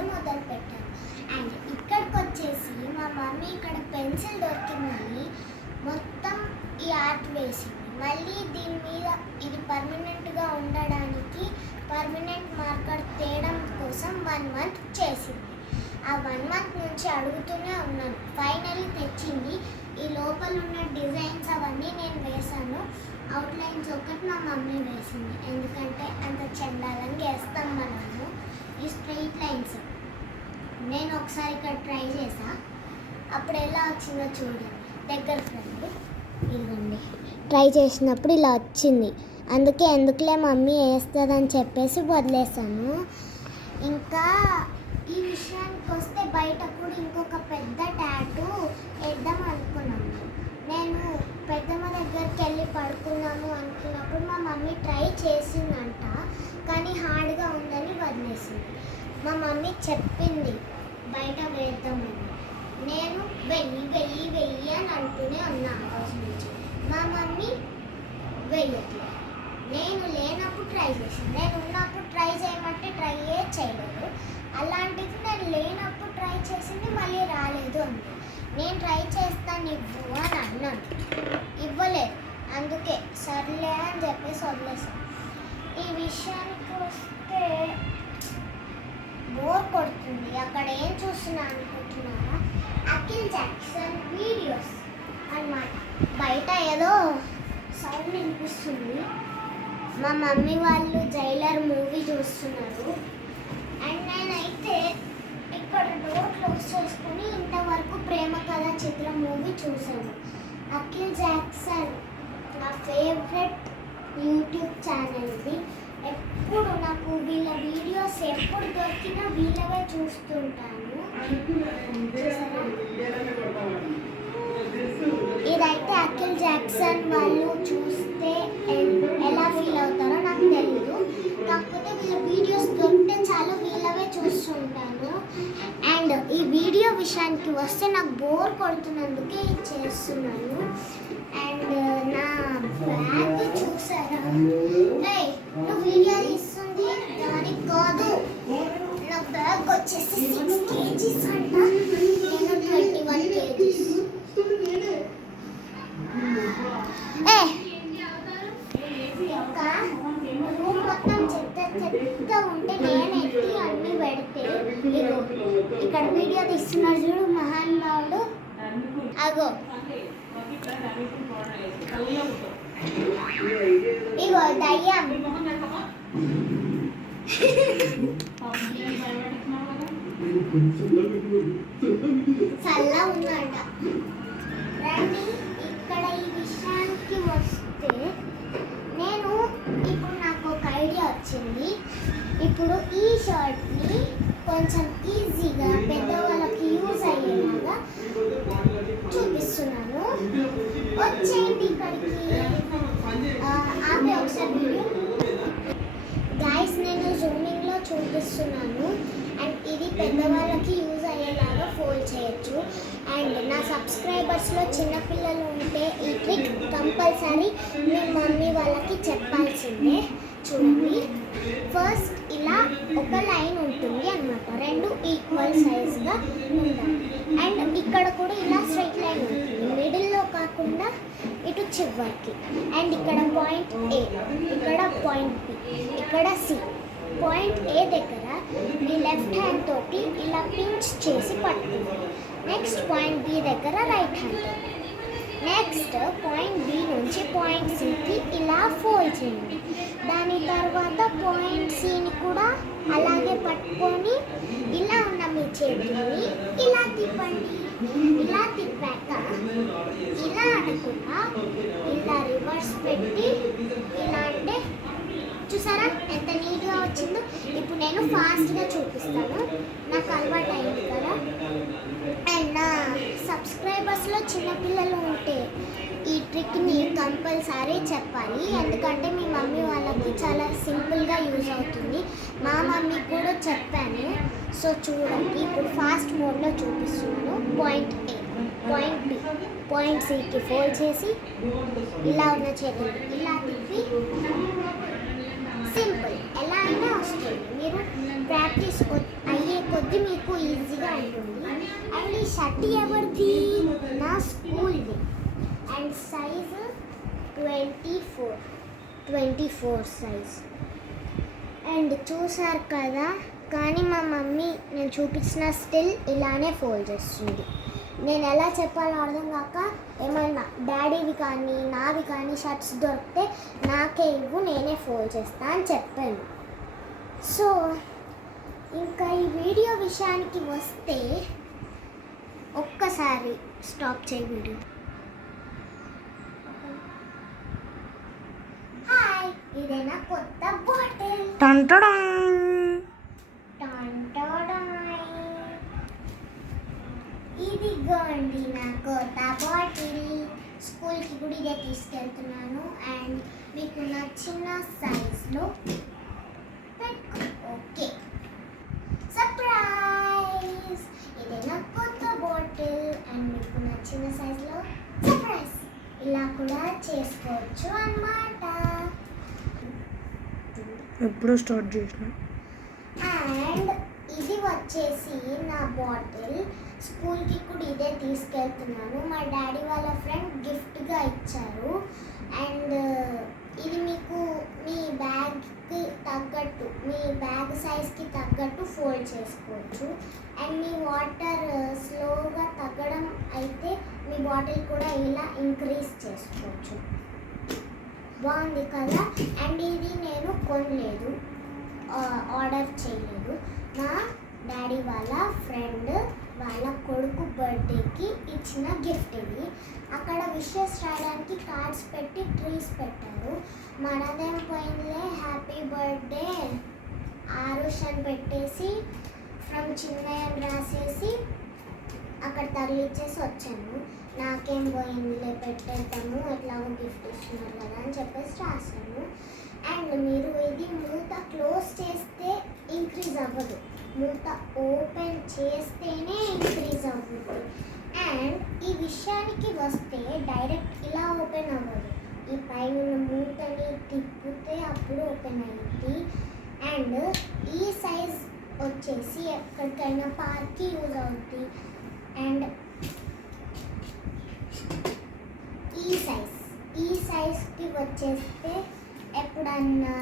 Video మొదలుపెట్టాను. And ఇక్కడికి వచ్చేసి మా మమ్మీ ఇక్కడ పెన్సిల్ దొరికిందని మొత్తం ఈ ఆర్ట్ వేసింది. మళ్ళీ దీని మీద ఇది పర్మనెంట్గా ఉండడానికి పర్మనెంట్ మార్కర్ తేయడం కోసం 1 month చేసింది. ఆ 1 month నుంచి అడుగుతూనే ఉన్నాను. ఫైనల్లీ తెచ్చింది. ఈ లోపల ఉన్న డిజైన్స్ అవన్నీ నేను వేసాను. అవుట్లైన్స్ ఒకటి మా మమ్మీ వేసింది. ఎందుకంటే అంత చండాలంగా వేస్తాం మనము. ఈ స్ట్రెయిట్ లైన్స్ నేను ఒకసారి ఇక్కడ ట్రై చేసా. అప్పుడు ఎలా వచ్చిందో చూడండి. దగ్గర ఫ్రెండ్ ఇదిగోండి. ట్రై చేసినప్పుడు ఇలా వచ్చింది. అందుకే ఎందుకులే మమ్మీ వేస్తుందని చెప్పేసి వదిలేసాను. ఇంకా ఈ విషయానికి వస్తే బయట కూడా ఇంకొక పెద్ద టాటూ వేద్దాం అనుకున్నాను. నేను పెద్దమ్మ దగ్గరికి వెళ్ళి పడుకున్నాము అనుకున్నప్పుడు మా మమ్మీ ట్రై చేసిందంట, కానీ హార్డ్గా ఉందని వదిలేసింది. మా మమ్మీ చెప్పింది బయట వేద్దామని. నేను వెయ్యి అని అంటూనే ఉన్నా ఆ రోజు నుంచి. మా మమ్మీ వెయ్యట్లేదు. నేను లేనప్పుడు ట్రై చేసాను. నేను ఉన్నప్పుడు ట్రై చేయమంటే ట్రైయే చేయలేదు. అలాంటిది నేను లేనప్పుడు ట్రై చేసింది మళ్ళీ రాలేదు అంది. నేను ట్రై చేస్తాను ఇవ్వు అని అన్నాను. ఇవ్వలేదు. అందుకే సర్లే అని చెప్పేసి వదిలేసాను. ఈ విషయానికి వస్తే బోర్ కొడుతుంది. అక్కడ ఏం చూస్తున్నా అనుకుంటున్నారా? అఖిల్ జాక్సన్ వీడియోస్ అన్నమాట. బయట ఏదో సౌండ్ వినిపిస్తుంది. మా మమ్మీ వాళ్ళు జైలర్ మూవీ చూస్తున్నారు. అండ్ నేనైతే ఇక్కడ డోర్ క్లోజ్ చేసుకుని ఇంతవరకు ప్రేమ కథ చిత్రం మూవీ చూశాను. అఖిల్ జాక్సన్ నా ఫేవరెట్ యూట్యూబ్ ఛానల్ ఇది. ఎప్పుడు నాకు వీళ్ళ వీడియోస్ ఎప్పుడు దొరికినా వీళ్ళవే చూస్తుంటాను. ఇదైతే అఖిల్ జాక్సన్ వాళ్ళు చూస్తే ఎలా ఫీల్ అవుతారో నాకు తెలీదు. కాకపోతే వీళ్ళ వీడియోస్ దొరికితే చాలు వీళ్ళవే చూస్తుంటాను. అండ్ ఈ వీడియో విషయానికి వస్తే నాకు బోర్ కొడుతున్నందుకే ఇది చేస్తున్నాను. అండ్ నా బ్యాగ్ చూసారా? నువ్వు వీడియో తీస్తుంది దానికి కాదు. నా బ్యాగ్ వచ్చేసి 6 kgs అంట. నేను 21 kgs. ఇంకా రూమ్ మొత్తం చెత్త ఉంటే నేను ఎత్తి అన్నీ పెడితే ఇగో ఇక్కడ వీడియో తీస్తున్నారు చూడు మహానుభావుడు. అగో ఇగో దయ్యం. చల్లగా ఉందంట. రండి. ఇక్కడ ఈ విషయానికి వస్తే నేను ఇప్పుడు నాకు ఒక ఐడియా వచ్చింది. ఇప్పుడు ఈ షర్ట్ని కొంచెం ఈజీగా పెద్దవాళ్ళకి యూజ్ అయ్యేలాగా చూపిస్తున్నాను. వచ్చేయండి ఇక్కడికి. ఆపే ఒకసారి వీడియో. గైస్ నేను జూమింగ్లో చూపిస్తున్నాను. అండ్ ఇది పెద్దవాళ్ళకి యూజ్ అయ్యేలాగా ఫోల్డ్ చేయొచ్చు. అండ్ నా సబ్స్క్రైబర్స్లో చిన్నపిల్లలు ఉంటే ఈ ట్రిక్ కంపల్సరీ మీ మమ్మీ వాళ్ళకి చెప్పాల్సిందే. చూడండి, ఫస్ట్ ఇలా ఒక లైన్ ఉంటుంది అన్నమాట. 2 ఈక్వల్ సైజ్గా ఉంటాయి. అండ్ ఇక్కడ కూడా ఇలా స్ట్రైట్ లైన్ ఉంటుంది. మిడిల్లో కాకుండా ఇటు చివరికి. అండ్ ఇక్కడ పాయింట్ ఏ, ఇక్కడ పాయింట్ బి, ఇక్కడ సి. పాయింట్ ఏ దగ్గర మీ లెఫ్ట్ హ్యాండ్ తోటి ఇలా పించ్ చేసి పట్టుకోండి. నెక్స్ట్ పాయింట్ బి దగ్గర రైట్ హ్యాండ్ తోటి. నెక్స్ట్ పాయింట్ బి నుంచి పాయింట్ సికి ఇలా ఫోల్డ్ చేయండి. దాని తర్వాత పాయింట్ సిని కూడా అలాగే పట్టుకొని ఇలా ఉన్న మీ చేతిని ఇలా తిప్పండి. ఇలా తిప్పాక ఇలా అనకుండా ఇలా రివర్స్ పెట్టి ఇలా అంటే చూసారా ఎంత నీట్గా వచ్చిందో. ఇప్పుడు నేను ఫాస్ట్గా చూపిస్తాను. నాకు అలవాటు అయింది కదా. అండ్ నా సబ్స్క్రైబర్స్లో చిన్నపిల్లలు ఉంటే ఈ ట్రిక్ని కంపల్సరీ చెప్పాలి. ఎందుకంటే మీ మమ్మీ వాళ్ళకి చాలా సింపుల్గా యూజ్ అవుతుంది. మా మమ్మీకి కూడా చెప్పాను. సో చూడండి, ఇప్పుడు ఫాస్ట్ మోడ్లో చూపిస్తున్నాను. పాయింట్ ఏ, పాయింట్ బి, పాయింట్ సికి ఫోల్డ్ చేసి ఇలా ఉన్న చేతులు ఇలా తిప్పి సింపుల్ ఎలా ఈజీగానే వస్తుంది. మీరు ప్రాక్టీస్ అయ్యే కొద్దీ మీకు ఈజీగా ఉంటుంది. అండ్ ఈ షర్ట్ ఎవరిది? నా స్కూల్ది. And size 24 size. అండ్ చూసారు కదా, కానీ మా మమ్మీ నేను చూపించిన స్టిల్ ఇలానే ఫోల్డ్ చేస్తుంది. నేను ఎలా చెప్పాలో అర్థం కాక ఏమైనా డాడీవి కానీ నావి కానీ షర్ట్స్ దొరికితే నాకే ఇవ్వు, నేనే ఫోల్డ్ చేస్తా అని చెప్పాను. సో ఇంకా ఈ వీడియో విషయానికి వస్తే ఒక్కసారి స్టాప్ చేయి వీడియో. హాయ్, ఇదేనా కొత్త బాటిల్. ఇదిగోండి నా కొత్త బాటిల్. స్కూల్కి కూడా ఇదే తీసుకెళ్తున్నాను. అండ్ మీకు నచ్చిన సైజ్లో పెట్టుకో. Okay, surprise. ఇదే నా కొత్త బాటిల్. అండ్ మీకు నచ్చిన సైజ్లో సర్ప్రైజ్ ఇలా కూడా చేసుకోవచ్చు అన్నమాట. ఎప్పుడు స్టార్ట్ చేసిన. అండ్ ఇది వచ్చేసి నా బాటిల్. స్కూల్కి కూడా ఇదే తీసుకెళ్తున్నాను. మా డాడీ వాళ్ళ ఫ్రెండ్ గిఫ్ట్గా ఇచ్చారు. అండ్ ఇది మీకు మీ బ్యాగ్కి తగ్గట్టు, మీ బ్యాగ్ సైజ్కి తగ్గట్టు ఫోల్డ్ చేసుకోవచ్చు. అండ్ మీ వాటర్ స్లోగా తగ్గడం అయితే మీ బాటిల్ కూడా ఇలా ఇంక్రీజ్ చేసుకోవచ్చు. బాగుంది కదా. అండ్ ఇది నేను కొనలేదు, ఆర్డర్ చేయలేదు. నా డాడీ వాళ్ళ ఫ్రెండ్ వాళ్ళ కొడుకు బర్త్డేకి ఇచ్చిన గిఫ్ట్ ఇది. అక్కడ విషెస్ రాయడానికి కార్డ్స్ పెట్టి ట్రీస్ పెట్టారు. మనదేం పోయిందిలే, హ్యాపీ బర్త్డే ఆరుష్ అని పెట్టేసి ఫ్రమ్ చిన్నయ్య అని రాసేసి అక్కడ తగిలిచ్చేసి వచ్చాను. నాకేం పోయిందిలే, పెట్టేద్దాము, ఎట్లాగో గిఫ్ట్ ఇస్తున్నారు కదా అని చెప్పేసి రాశాను. అండ్ మీరు ఇది మూత క్లోజ్ చేస్తే ఇంక్రీజ్ అవ్వదు, మూత ఓపెన్ చేస్తేనే ఇంక్రీజ్ అవుతుంది. అండ్ ఈ విషయానికి వస్తే డైరెక్ట్ ఇలా ఓపెన్ అవ్వదు, ఈ పైన మూతని తిప్పితే అప్పుడు ఓపెన్ అయ్యింది. అండ్ ఈ సైజ్ వచ్చేసి ఎక్కడికైనా పార్క్కి యూజ్ అవుతుంది. అండ్ ఈ సైజ్కి వచ్చేస్తే ఎప్పుడన్నా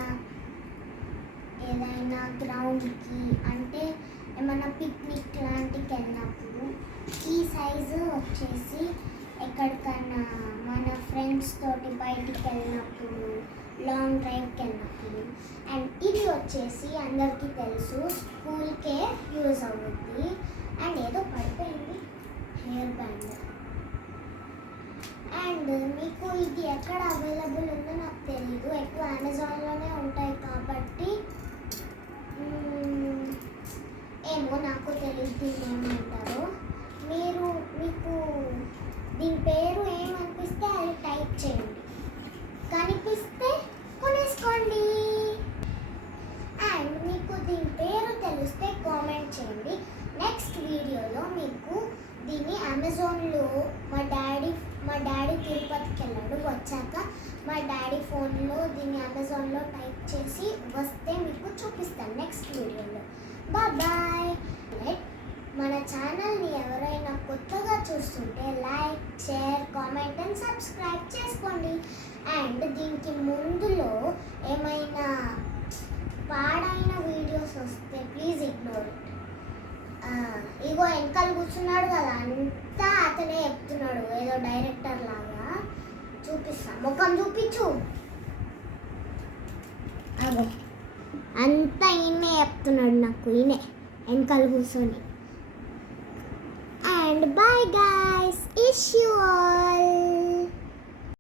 ఏదైనా గ్రౌండ్కి అంటే ఏమైనా పిక్నిక్ లాంటికి వెళ్ళినప్పుడు ఈ సైజు వచ్చేసి ఎక్కడికైనా మన ఫ్రెండ్స్ తోటి బయటికి వెళ్ళినప్పుడు, లాంగ్ డ్రైవ్కి వెళ్ళినప్పుడు. అండ్ ఇది వచ్చేసి అందరికీ తెలుసు స్కూల్కే యూజ్ అవుతుంది. అండ్ ఏదో పడిపోయింది, హెయిర్ బ్యాండ్. అండ్ మీకు ఇది ఎక్కడ అవైలబుల్ ఉందో నాకు తెలీదు, ఎక్కువ అమెజాన్లోనే ఉంటాయి కాబట్టి ఏమో నాకు తెలియదు దీన్ని ఏమంటారో. మీకు దీని పేరు ఏమనిపిస్తే అది టైప్ చేయండి, కనిపిస్తే కొనేసుకోండి. అండ్ మీకు దీని పేరు తెలిస్తే కామెంట్ చేయండి. నెక్స్ట్ వీడియోలో మీకు దీన్ని అమెజాన్లో మా డాడీ తిరుపతికి వెళ్ళాడు, వచ్చాక మా డాడీ ఫోన్లో దీన్ని అమెజాన్లో టైప్ చేసి వస్తే మీకు చూపిస్తాను నెక్స్ట్ వీడియోలో. బాయ్. మన ఛానల్ని ఎవరైనా కొత్తగా చూస్తుంటే like, share, comment and subscribe చేసుకోండి. అండ్ దీనికి ముందులో ఏమైనా పాడైన వీడియోస్ వస్తే ప్లీజ్ ఇగ్నోర్ ఇట్. ఇగో వెనకాల కూర్చున్నాడు కదా, అంతా అతనే చెప్తున్నాడు ఏదో డైరెక్టర్ లాగా. చూపిస్తా, ముఖం చూపించు. అగో అంతా ఈయనే చెప్తున్నాడు నాకు, ఈయనే వెనకాల కూర్చొని. అండ్ బాయ్ గైస్, ఇష్ యూ ఆల్.